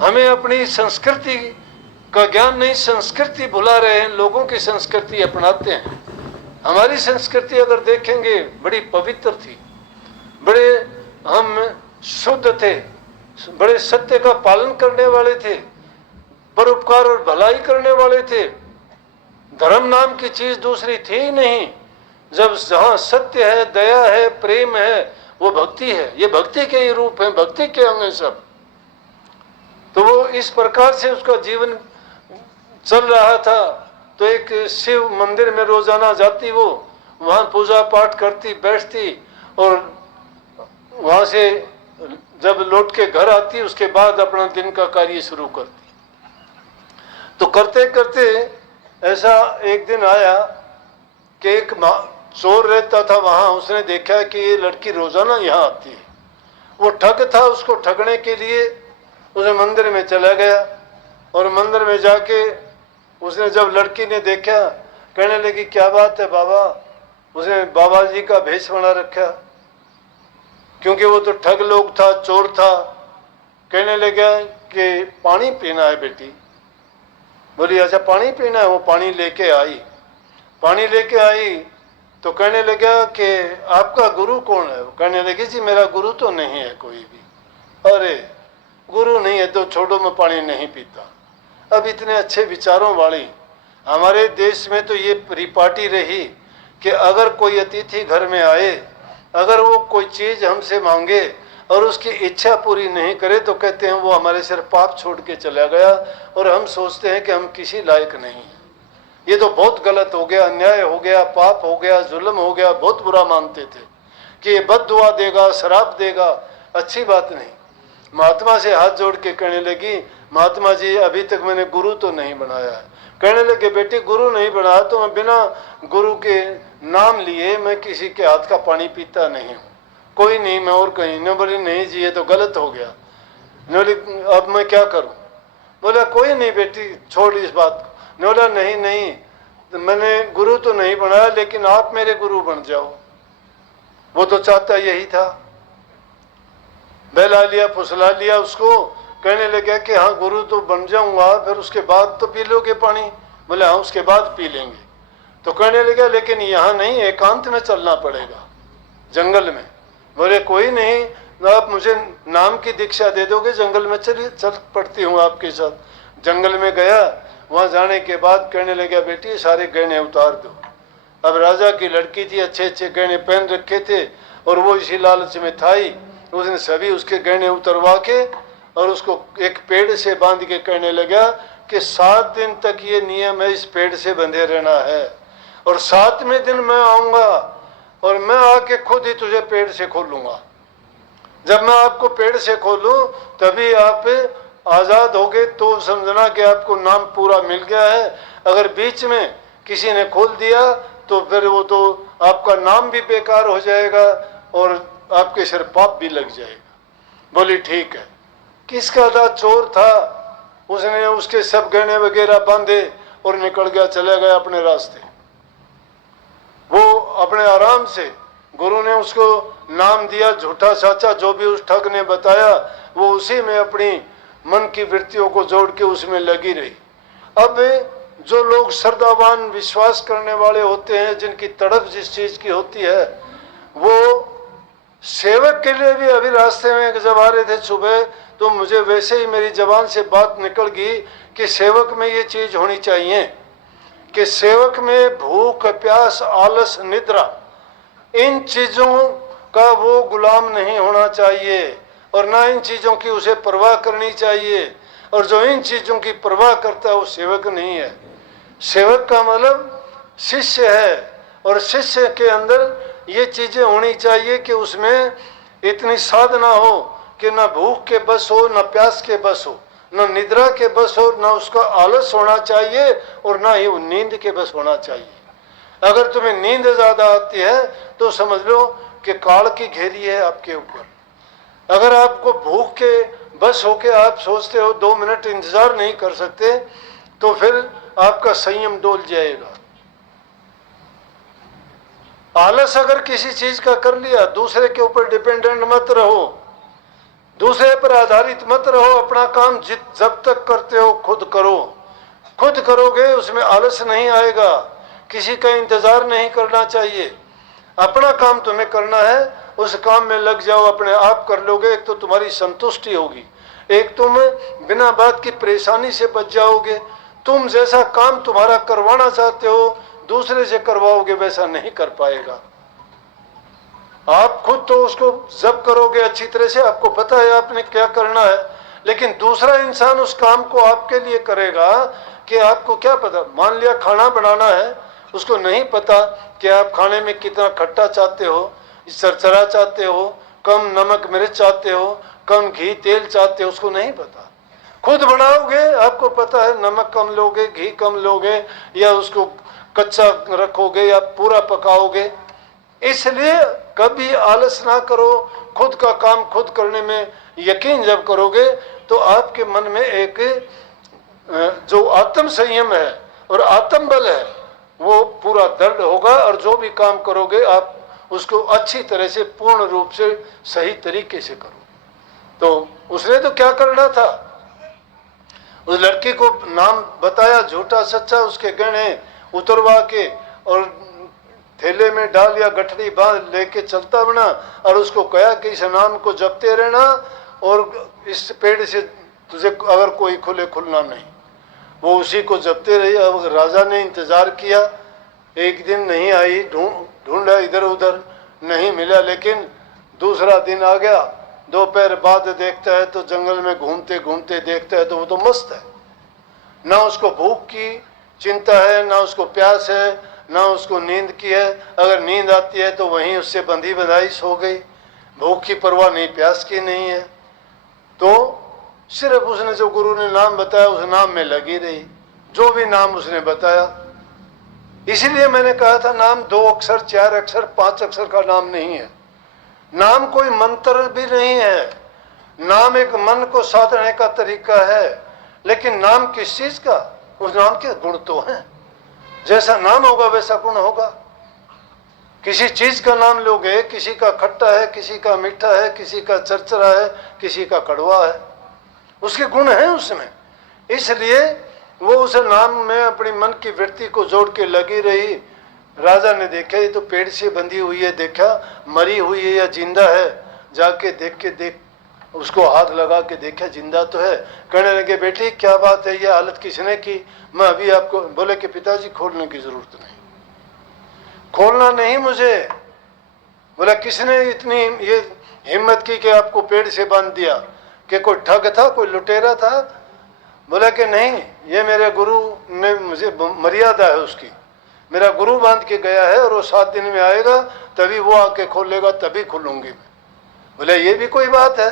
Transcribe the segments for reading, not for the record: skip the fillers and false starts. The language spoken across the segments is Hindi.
हमें अपनी संस्कृति का ज्ञान नहीं, संस्कृति भुला रहे हैं, लोगों की संस्कृति अपनाते हैं। हमारी संस्कृति अगर देखेंगे बड़ी पवित्र थी, बड़े हम शुद्ध थे, बड़े सत्य का पालन करने वाले थे, परोपकार और भलाई करने वाले थे। धर्म नाम की चीज दूसरी थी ही नहीं। जब जहां सत्य है, दया है, प्रेम है, वो भक्ति है। ये भक्ति के ही रूप है, भक्ति के अंग हैं सब। तो वो इस प्रकार से उसका जीवन चल रहा था। तो एक शिव मंदिर में रोजाना जाती वो, वहां पूजा पाठ करती, बैठती, और वहां से जब लौट के घर आती उसके बाद अपना दिन का कार्य शुरू करती। तो करते करते ऐसा एक दिन आया कि एक चोर रहता था वहां, उसने देखा कि ये लड़की रोजाना यहाँ आती है। वो ठग था, उसको ठगने के लिए उसे मंदिर में चला गया, और मंदिर में जाके उसने जब लड़की ने देखा, कहने लगी क्या बात है बाबा। उसने बाबा जी का भेष बना रखा, क्योंकि वो तो ठग लोग था, चोर था। कहने लगा कि पानी पीना है बेटी। बोली अच्छा पानी पीना है। वो पानी लेके आई, पानी लेके आई तो कहने लगा कि आपका गुरु कौन है। कहने लगी जी मेरा गुरु तो नहीं है कोई भी। अरे गुरु नहीं है तो छोड़ो, मैं पानी नहीं पीता। अब इतने अच्छे विचारों वाली हमारे देश में तो ये परिपाटी रही कि अगर कोई अतिथि घर में आए, अगर वो कोई चीज हमसे मांगे और उसकी इच्छा पूरी नहीं करे तो कहते हैं वो हमारे सिर पाप छोड़ के चला गया, और हम सोचते हैं कि हम किसी लायक नहीं हैं। ये तो बहुत गलत हो गया, अन्याय हो गया, पाप हो गया, जुल्म हो गया। बहुत बुरा मानते थे कि ये बद्दुआ देगा, शराब देगा, अच्छी बात नहीं। महात्मा से हाथ जोड़ के कहने लगी महात्मा जी अभी तक मैंने गुरु तो नहीं बनाया है। कहने लगे बेटी गुरु नहीं बनाया तो मैं बिना गुरु के नाम लिए मैं किसी के हाथ का पानी पीता नहीं हूँ, कोई नहीं मैं और कहीं। न बोली नहीं जी ये तो गलत हो गया। न बोली अब मैं क्या करूँ। बोला कोई नहीं बेटी छोड़ इस बात को। न बोला नहीं नहीं मैंने गुरु तो नहीं बनाया, लेकिन आप मेरे गुरु बन जाओ। वो तो चाहता यही था। बहला लिया, फुसला लिया उसको। कहने लगा कि हाँ गुरु तो बन जाऊंगा, फिर उसके बाद तो पी लोगे पानी। बोले हाँ उसके बाद पी लेंगे। तो कहने लगा लेकिन यहाँ नहीं, एकांत में चलना पड़ेगा, जंगल में। बोले कोई नहीं, आप मुझे नाम की दीक्षा दे दोगे, जंगल में चल पड़ती हूँ आपके साथ। जंगल में गया, वहां जाने के बाद कहने लगा बेटी सारे गहने उतार दो। अब राजा की लड़की थी, अच्छे अच्छे गहने पहन रखे थे, और वो इसी लालच में था ही। उसने सभी उसके गहने उतरवा के और उसको एक पेड़ से बांध के कहने लगा कि 7 दिन तक ये नियम है, इस पेड़ से बंधे रहना है, और 7वें दिन मैं आऊंगा और मैं आके खुद ही तुझे पेड़ से खोलूंगा। जब मैं आपको पेड़ से खोलूं तभी आप आजाद हो गए, तो समझना कि आपको नाम पूरा मिल गया है। अगर बीच में किसी ने खोल दिया तो फिर वो तो आपका नाम भी बेकार हो जाएगा और आपके सिर पाप भी लग जाएगा। बोली ठीक है। किसका था? चोर था। उसने उसके सब गहने वगैरह बांधे और निकल गया, चला गया अपने रास्ते। वो अपने आराम से, गुरु ने उसको नाम दिया झूठा साचा, जो भी उस ठग ने बताया वो उसी में अपनी मन की वृत्तियों को जोड़ के उसमें लगी रही। अब जो लोग श्रद्धावान विश्वास करने वाले होते हैं, जिनकी तड़प जिस चीज की होती है, वो सेवक के लिए भी अभी रास्ते में जब आ रहे थे सुबह, तो मुझे वैसे ही मेरी जबान से बात निकल गई कि सेवक में ये चीज होनी चाहिए कि सेवक में भूख, प्यास, आलस, निद्रा, इन चीजों का वो गुलाम नहीं होना चाहिए, और ना इन चीजों की उसे परवाह करनी चाहिए। और जो इन चीजों की परवाह करता है वो सेवक नहीं है। सेवक का मतलब शिष्य है, और शिष्य के अंदर ये चीजें होनी चाहिए कि उसमें इतनी साधना हो कि ना भूख के बस हो, ना प्यास के बस हो, न निद्रा के बस हो, न उसका आलस होना चाहिए, और ना ही वो नींद के बस होना चाहिए। अगर तुम्हें नींद ज्यादा आती है तो समझ लो कि काल की घेरी है आपके ऊपर। अगर आपको भूख के बस होके आप सोचते हो 2 मिनट इंतजार नहीं कर सकते, तो फिर आपका संयम डोल जाएगा। आलस अगर किसी चीज का कर लिया, दूसरे के ऊपर डिपेंडेंट मत रहो। दूसरे पर आधारित मत रहो, अपना काम जब तक करते हो खुद करो। खुद करोगे उसमें आलस नहीं आएगा, किसी का इंतजार नहीं करना चाहिए। अपना काम तुम्हें करना है, उस काम में लग जाओ, अपने आप कर लोगे। एक तो तुम्हारी संतुष्टि होगी, एक तुम बिना बात की परेशानी से बच जाओगे। तुम जैसा काम तुम्हारा करवाना चाहते हो दूसरे से करवाओगे वैसा नहीं कर पाएगा। आप खुद तो उसको जब करोगे अच्छी तरह से, आपको पता है आपने क्या करना है, लेकिन दूसरा इंसान उस काम को आपके लिए करेगा कि आपको क्या पता। मान लिया खाना बनाना है, उसको नहीं पता कि आप खाने में कितना खट्टा चाहते हो, सरसरा चाहते हो, कम नमक मिर्च चाहते हो, कम घी तेल चाहते हो, उसको नहीं पता। खुद बनाओगे आपको पता है नमक कम लोगे, घी कम लोगे, या उसको कच्चा रखोगे या पूरा पकाओगे। इसलिए कभी आलस ना करो, खुद का काम खुद करने में यकीन जब करोगे तो आपके मन में एक जो आत्म संयम है और आत्म बल है वो पूरा दृढ़ होगा, और जो भी काम करोगे आप उसको अच्छी तरह से पूर्ण रूप से सही तरीके से करो। तो उसने तो क्या करना था, उस लड़की को नाम बताया झूठा सच्चा, उसके गहने उतरवा के और थैले में डाल या गठरी बांध लेके चलता बना, और उसको कहा कि इस नाम को जपते रहना और इस पेड़ से तुझे अगर कोई खुले खुलना नहीं। वो उसी को जपते रही। अब राजा ने इंतजार किया, एक दिन नहीं आई, ढूंढा इधर उधर नहीं मिला, लेकिन दूसरा दिन आ गया। दोपहर बाद देखता है तो जंगल में घूमते घूमते देखता है तो वो तो मस्त है, ना उसको भूख की चिंता है, ना उसको प्यास है, ना उसको नींद की है। अगर नींद आती है तो वहीं उससे बंधी बंधाई सो गई, भूख की परवाह नहीं, प्यास की नहीं है। तो सिर्फ उसने जो गुरु ने नाम बताया उस नाम में लगी रही, जो भी नाम उसने बताया। इसीलिए मैंने कहा था नाम 2 अक्षर 4 अक्षर 5 अक्षर का नाम नहीं है। नाम कोई मंत्र भी नहीं है, नाम एक मन को साधने का तरीका है। लेकिन नाम किस चीज का, उस नाम के गुण तो हैं। जैसा नाम होगा वैसा गुण होगा। किसी चीज का नाम लोगे, किसी का खट्टा है, किसी का मीठा है, किसी का चरचरा है, किसी का कड़वा है, उसके गुण हैं उसमें। इसलिए वो उस नाम में अपनी मन की वृत्ति को जोड़ के लगी रही। राजा ने देखा ये तो पेड़ से बंधी हुई है, देखा मरी हुई है या जिंदा है, जाके देख उसको हाथ लगा के देखा जिंदा तो है। कहने लगे बेटी क्या बात है, ये हालत किसने की। मैं अभी आपको बोले कि पिताजी खोलने की जरूरत नहीं, खोलना नहीं मुझे। बोला किसने इतनी ये हिम्मत की कि आपको पेड़ से बांध दिया, कि कोई ठग था, कोई लुटेरा था। बोला कि नहीं, ये मेरे गुरु ने मुझे, मर्यादा है उसकी, मेरा गुरु बांध के गया है और वो 7 दिन में आएगा तभी वो आके खोलेगा, तभी खुलूंगी मैं। बोले ये भी कोई बात है।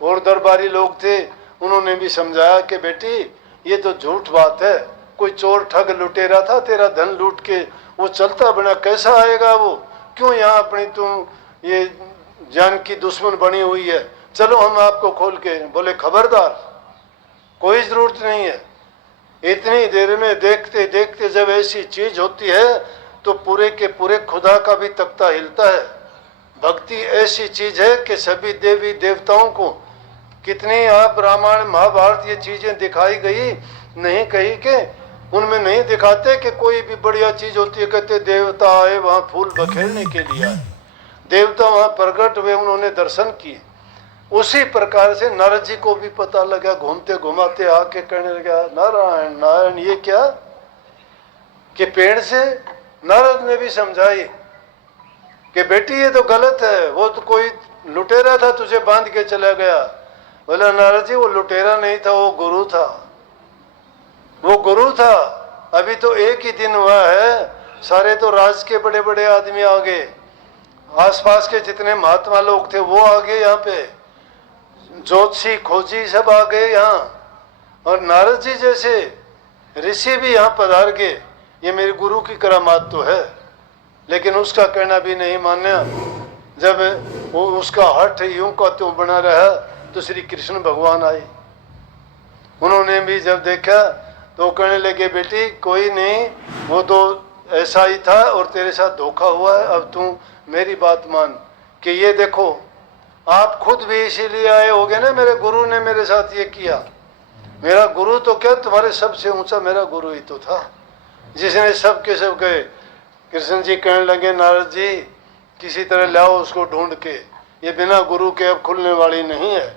और दरबारी लोग थे, उन्होंने भी समझाया कि बेटी ये तो झूठ बात है, कोई चोर ठग लुटेरा था, तेरा धन लूट के वो चलता बना, कैसा आएगा वो, क्यों यहाँ अपनी तुम ये जान की दुश्मन बनी हुई है, चलो हम आपको खोल के। बोले खबरदार, कोई जरूरत नहीं है। इतनी देर में देखते देखते जब ऐसी चीज होती है तो पूरे के पूरे खुदा का भी तख्ता हिलता है। भक्ति ऐसी चीज है कि सभी देवी देवताओं को, कितनी आप रामायण महाभारत ये चीजें दिखाई गई, नहीं कही के उनमें नहीं दिखाते कि कोई भी बढ़िया चीज होती है, कहते देवता आए वहां फूल बखेरने के लिए आए, देवता वहां प्रकट हुए, उन्होंने दर्शन किए। उसी प्रकार से नारद जी को भी पता लगा, घूमते घुमाते आके कहने लगा नारायण नारायण ये क्या, कि पेड़ से। नारद ने भी समझाई कि बेटी ये तो गलत है, वो तो कोई लुटेरा था तुझे बांध के चला गया। बोला नारद जी वो लुटेरा नहीं था, वो गुरु था, वो गुरु था। अभी तो एक ही दिन हुआ है, सारे तो राज के बड़े बड़े आदमी आ गए, आसपास के जितने महात्मा लोग थे वो आ गए यहाँ पे, ज्योतिषी खोजी सब आ गए यहाँ, और नारद जी जैसे ऋषि भी यहाँ पधार गए। ये मेरे गुरु की करामात तो है, लेकिन उसका कहना भी नहीं माना। जब वो उसका हठ यूं का त्यों बना रहा तो श्री कृष्ण भगवान आए, उन्होंने भी जब देखा तो कहने लगे बेटी कोई नहीं, वो तो ऐसा ही था और तेरे साथ धोखा हुआ है, अब तू मेरी बात मान कि ये देखो आप खुद भी इसीलिए आए होगे ना, मेरे गुरु ने मेरे साथ ये किया। मेरा गुरु तो क्या, तुम्हारे सबसे ऊंचा मेरा गुरु ही तो था, जिसने सब के सब कहे। कृष्ण जी कहने लगे, नारद जी किसी तरह लाओ उसको ढूंढ के, ये बिना गुरु के अब खुलने वाली नहीं है।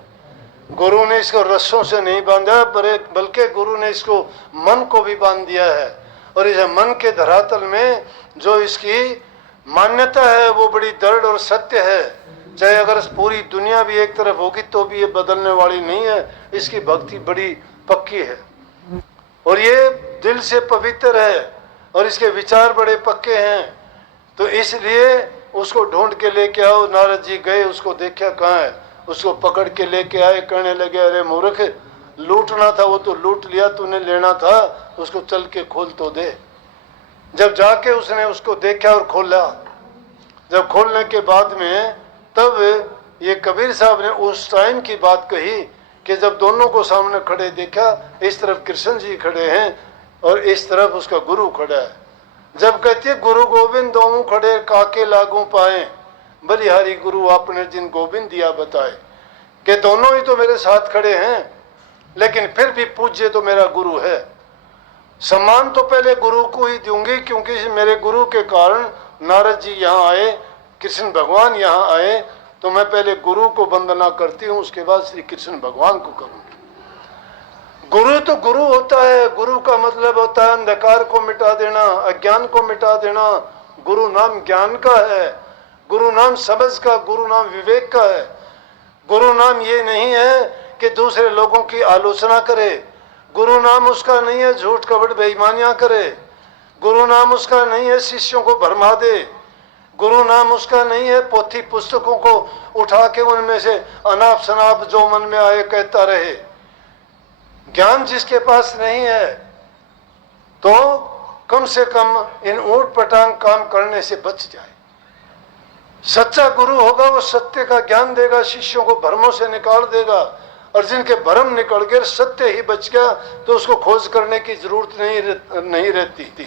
गुरु ने इसको रस्सों से नहीं बांधा, बल्कि गुरु ने इसको मन को भी बांध दिया है। और इस मन के धरातल में जो इसकी मान्यता है वो बड़ी दृढ़ और सत्य है। चाहे अगर पूरी दुनिया भी एक तरफ होगी तो भी ये बदलने वाली नहीं है। इसकी भक्ति बड़ी पक्की है और ये दिल से पवित्र है और इसके विचार बड़े पक्के हैं। तो इसलिए उसको ढूंढ के लेके आओ। नारद जी गए, उसको देखा कहाँ है, उसको पकड़ के लेके आए। कहने लगे, अरे मूर्ख, लूटना था वो तो लूट लिया, तूने लेना था उसको चल के खोल तो दे। जब जाके उसने उसको देखा और खोला, जब खोलने के बाद में तब ये कबीर साहब ने उस टाइम की बात कही कि जब दोनों को सामने खड़े देखा, इस तरफ कृष्ण जी खड़े हैं और इस तरफ उसका गुरु खड़ा है। जब कहते गुरु गोविंद दोनों खड़े काके लागू पाए, बलिहारी गुरु आपने जिन गोविंद दिया बताए, कि दोनों ही तो मेरे साथ खड़े हैं लेकिन फिर भी पूज्य तो मेरा गुरु है। सम्मान तो पहले गुरु को ही दूंगी, क्योंकि मेरे गुरु के कारण नारद जी यहाँ आए, कृष्ण भगवान यहाँ आए, तो मैं पहले गुरु को वंदना करती हूँ, उसके बाद श्री कृष्ण भगवान को करूँगी। गुरु तो गुरु होता है, गुरु का मतलब होता है अंधकार को मिटा देना, अज्ञान को मिटा देना। गुरु नाम ज्ञान का है, गुरु नाम समझ का, गुरु नाम विवेक का है। गुरु नाम ये नहीं है कि दूसरे लोगों की आलोचना करे, गुरु नाम उसका नहीं है झूठ कपट बेईमानियां करे, गुरु नाम उसका नहीं है शिष्यों को भरमा दे, गुरु नाम उसका नहीं है पोथी पुस्तकों को उठा के उनमें से अनाप शनाप जो मन में आए कहता रहे। ज्ञान जिसके पास नहीं है तो कम से कम इन ऊट पटांग काम करने से बच जाए। सच्चा गुरु होगा वो सत्य का ज्ञान देगा, शिष्यों को भ्रमों से निकाल देगा, और जिनके भ्रम निकल गए सत्य ही बच गया तो उसको खोज करने की जरूरत नहीं रहती।